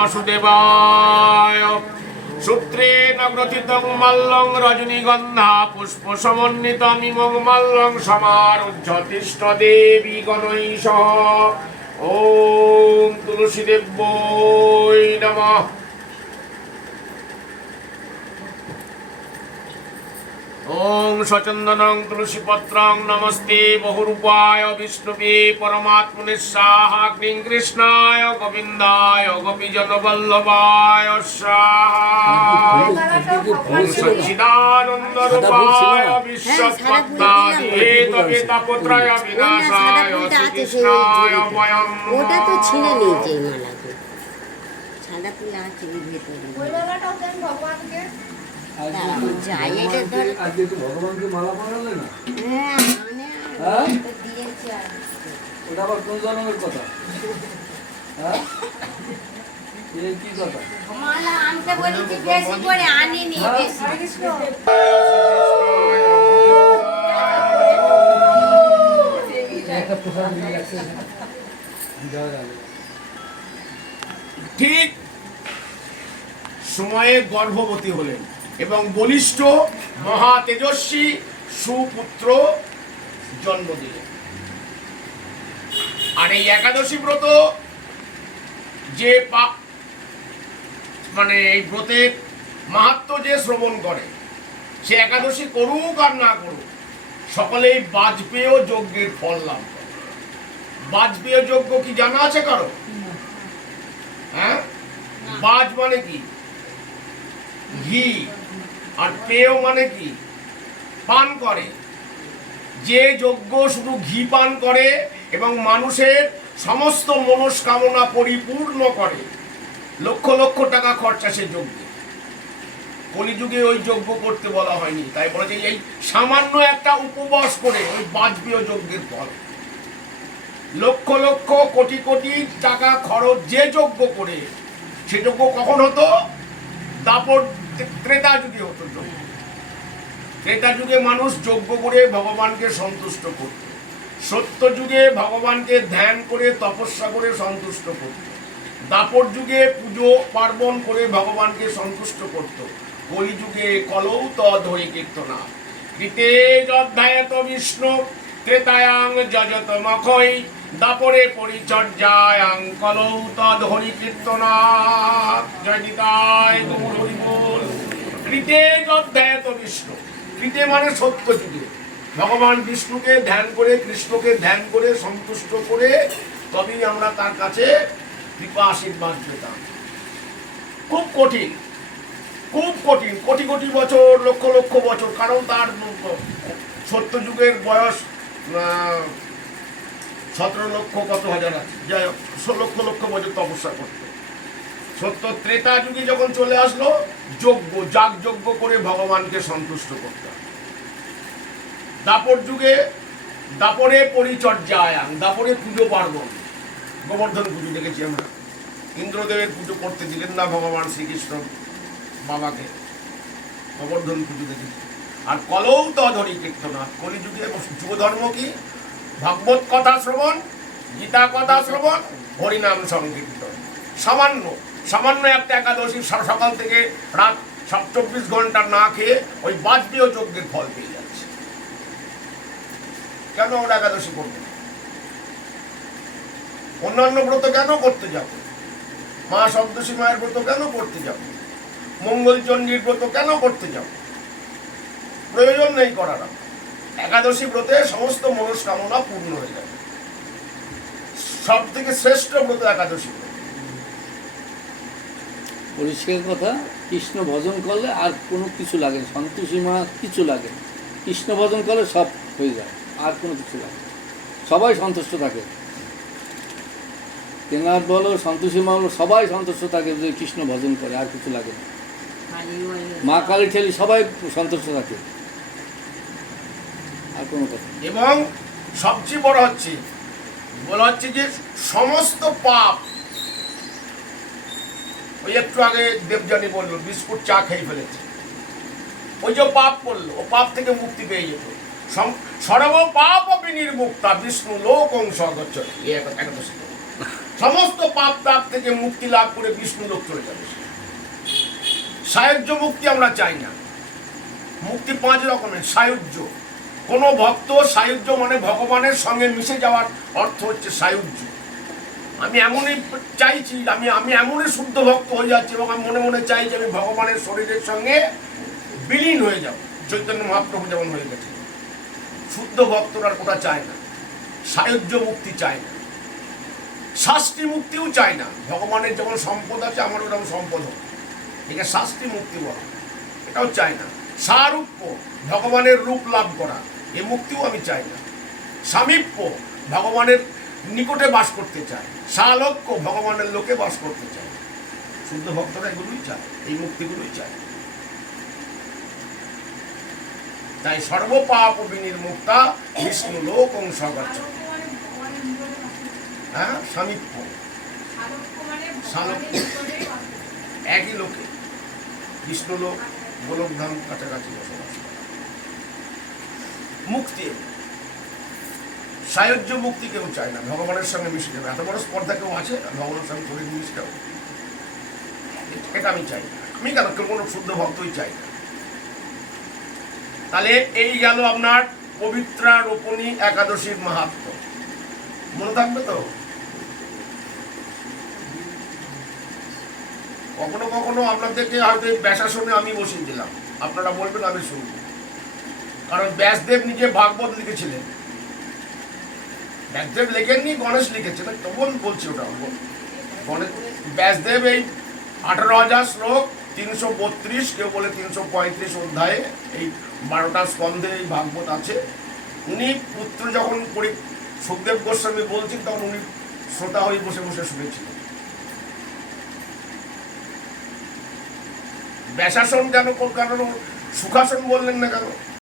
বাসুদেবায়। সূত্রেণ গ্রথিতং মাল্যং রজনীগন্ধা পুষ্প সমন্বিতমিমং মাল্যং সমারুহ্য দেবী গণৈ সহ। ওম তুলসীদেব্যৈ নমঃ। ওম সচন্দনং তুলসীপত্রং নমস্তে বহুরূপায় বিষ্ণুবে পরমাত্মনে স্বাহাগ্নিং কৃষ্ণায় গোবিন্দায় গোপীজনবল্লভায় স্বাহা। ওম সচ্চিদানন্দ রূপায় বিশ্বপত্তাদি হেতবে তাপত্রয় বিনাশায় শ্রীকৃষ্ণায় বয়ং নমঃ। ওটা তো ছিঁড়ে নিয়েছে এই মালাকে, সাদা ফুল আছে এর ভেতরে। ওই মালাটাও দেন ভগবানকে। যাই এটা ধরে আজকে তো ভগবানকে মালা পরালে না? হ্যাঁ মানে হ্যাঁ? তো দিয়েছে আর ওটা আবার কোন জন্মের কথা? হ্যাঁ? এই কি কথা? মালা আনতে বলেছি বেশি করে আনিনি বেশি। কৃষ্ণ একটা প্রসাদ দিয়ে রাখছে। দেওয়া যাবে। ঠিক সময়ে গর্ভবতী হলেন এবং বলিষ্ঠ মহা তেজস্বী সুপুত্র জন্ম দিলেন। আর এই একাদশী ব্রত যে মানে এই ব্রতের মাহাত্ম্য যে শ্রবণ করে সে একাদশী করুক আর না করুক সকলেই বাজপেয় যজ্ঞের ফল লাভ করে। বাজপেয় যজ্ঞ কি জানা আছে কারো? হ্যাঁ, বাজ মানে কি? ঘি। আর পেয় মানে কি? পান করে। যে যজ্ঞ শুধু ঘি পান করে এবং মানুষের সমস্ত মনস্কামনা পরিপূর্ণ করে, লক্ষ লক্ষ টাকা খরচা সে যজ্ঞে। কলিযুগে ওই যজ্ঞ করতে বলা হয়নি, তাই বলা যায় এই সামান্য একটা উপবাস করে ওই বাজপেয় যজ্ঞের ফল। লক্ষ লক্ষ কোটি কোটি টাকা খরচ যে যজ্ঞ করে, সে যজ্ঞ কখন হতো? দাপর ত্রেতা যুগে হতো যজ্ঞ। ত্রেতা যুগে মানুষ যজ্ঞ করে ভগবানকে সন্তুষ্ট করত। সত্য যুগে ভগবানকে ধ্যান করে তপস্যা করে সন্তুষ্ট করত। দাপর যুগে পুজো পার্বণ করে ভগবানকে সন্তুষ্ট করত। কলিযুগে কলৌ তদ্ কীর্তনা কৃতে যদ্ধায়ত বিষ্ণু ত্রেতায়াং যজত মখৈ দাপরে পরিচর্যায়াং কলৌ তদ্ হরি কীর্তনা। জয় নিতাই গৌর হরি বল। কৃতে যদ্ধায়ত বিষ্ণু, কৃতে মানে সত্য যুগে ভগবান বিষ্ণুকে ধ্যান করে কৃষ্ণকে ধ্যান করে সন্তুষ্ট করে তবেই আমরা তার কাছে কৃপা আশীর্বাদ পেতাম। খুব কঠিন, খুব কঠিন, কোটি কোটি বছর, লক্ষ লক্ষ বছর। কারণ তার সত্য যুগের বয়স 17 লক্ষ কত হাজার আছে, যাই হোক 16 লক্ষ বছর তপস্যা করতে। সত্য ত্রেতা যুগে যখন চলে আসলো, যজ্ঞ যাগ যজ্ঞ করে ভগবানকে সন্তুষ্ট করতে। দাপর যুগে দাপরে পরিচর্যায়াং, দাপরে পুজো পার্বণ, গোবর্ধন পুজো দেখেছি আমরা। ইন্দ্রদেবের পুজো করতে দিলেন না ভগবান শ্রীকৃষ্ণ বাবাকে, গোবর্ধন পুজো দেখেছি। আর কলৌ তদ্ হরি কীর্তনা, কলিযুগে যুগ ধর্ম কি? ভাগবত কথা শ্রবণ, গীতা কথা শ্রবণ, হরিনাম সংকীর্তন। সামান্য সামান্য একটা একাদশী সকাল থেকে রাত 24 ঘন্টা না খেয়ে ওই বাজপেয় যজ্ঞের ফল পেয়ে যাচ্ছে। কেন আমরা একাদশী করব? অন্যান্য ব্রত কেন করতে যাব? মা সন্তোষী মায়ের ব্রত কেন করতে যাব? মঙ্গলচণ্ডীর ব্রত কেন করতে যাব? প্রয়োজন নেই করার। একাদশী ব্রতে সমস্ত মনস্কামনা পূর্ণ হয়ে যাবে। সব থেকে শ্রেষ্ঠ ব্রত একাদশী ব্রত। পরিষ্কার কথা, কৃষ্ণ ভজন করলে আর কোনো কিছু লাগে না, সন্তোষী মা কিছু লাগে না। কৃষ্ণ ভজন করলে সব হয়ে যায়, আর কোনো কিছু লাগে না, সবাই সন্তুষ্ট থাকে। তেনাথ বলো, সন্তোষী মা বলো, সবাই সন্তুষ্ট থাকে যে কৃষ্ণ ভজন করে, আর কিছু লাগে না। মা কালী ঠেলি সবাই সন্তুষ্ট থাকে, আর কোনো কথা। এবং সবচেয়ে বড় হচ্ছে বলা হচ্ছে যে সমস্ত পাপ, ওই একটু আগে দেবযানী বললো বিস্কুট চা খেয়ে ফেলেছে, ওই যে পাপ করলো, ও পাপ থেকে মুক্তি পেয়ে যেত। সর্ব পাপ বিনির্মুক্তা বিষ্ণু লোকং স্বগচ্ছতি। সমস্ত পাপ তাপ থেকে মুক্তি লাভ করে বিষ্ণু লোক চলে যাবে। সায়ুজ্য মুক্তি আমরা চাই না। মুক্তি 5 রকমের। সায়ুজ্য, কোন ভক্ত, সায়ুজ্য মানে ভগবানের সঙ্গে মিশে যাওয়ার অর্থ হচ্ছে সায়ুজ্য। আমি এমনই চাইছি, আমি এমনই শুদ্ধ ভক্ত হয়ে যাচ্ছি এবং আমি মনে মনে চাই যে আমি ভগবানের শরীরের সঙ্গে বিলীন হয়ে যাব, চৈতন্য মহাপ্রভু যেমন হয়ে গেছে। শুদ্ধ ভক্তরা ওটা চায় না, সায়ুজ্য মুক্তি চায় না, শাস্তি মুক্তিও চায় না। ভগবানের যেমন সম্পদ আছে আমার ওরকম সম্পদ হোক, একে শাস্তি মুক্তি বলা, এটাও চায় না। সারূপ্য, ভগবানের রূপ লাভ করা, এ মুক্তিও আমি চাই না। সামীপ্য, ভগবানের নিকটে বাস করতে চায়। সালোক্য, ভগবানের লোকে বাস করতে চায়। শুদ্ধ ভক্তরা এগুলোই চায়, এই মুক্তিগুলোই চায়। তাই সর্বপাপ বিনির্মুক্তা বিষ্ণু লোক অংশগচ্ছ। হ্যাঁ, সামীপ্য, সালোক্য, একই লোকে বিষ্ণু লোক গোলকধাম কাছাকাছি বসবাস করে। মুক্তি, সায়ুজ্য মুক্তি কেউ চায় না, ভগবানের সঙ্গে মিশে যাবে। এত বড় স্পর্ধা কেউ আছে ভগবানের সঙ্গে করে মিশে যাবে, এটা আমি চাই না। আমি কেন, কেউ কোনো শুদ্ধ ভক্তই চাই না। তাহলে এই গেল আপনার পবিত্রা রোপণী একাদশীর মাহাত্ম্য। মনে থাকবে তো? কখনো কখনো আপনাদেরকে হয়তো ব্যাসাসনে আমি বসিয়ে দিলাম, আপনারা বলবেন আমি শুনবো। কারণ ব্যাসদেব নিজে ভাগবত লিখেছিলেন। ব্যাসদেব লেখেননি, গণেশ লিখেছিলেন, তখন বলছি ওটা। গণেশ, ব্যাসদেব এই 18,000 শ্লোক, 332, কেউ বলে 335 অধ্যায়ে, এই 12টা স্কন্ধে এই ভাগবত আছে। উনি পুত্র যখন সুখদেব গোস্বামী বলছেন, তখন উনি শ্রোতা হয়ে বসে বসে শুনেছিলেন। ব্যাসাসন কেন, সুখাসন বললেন না কেন?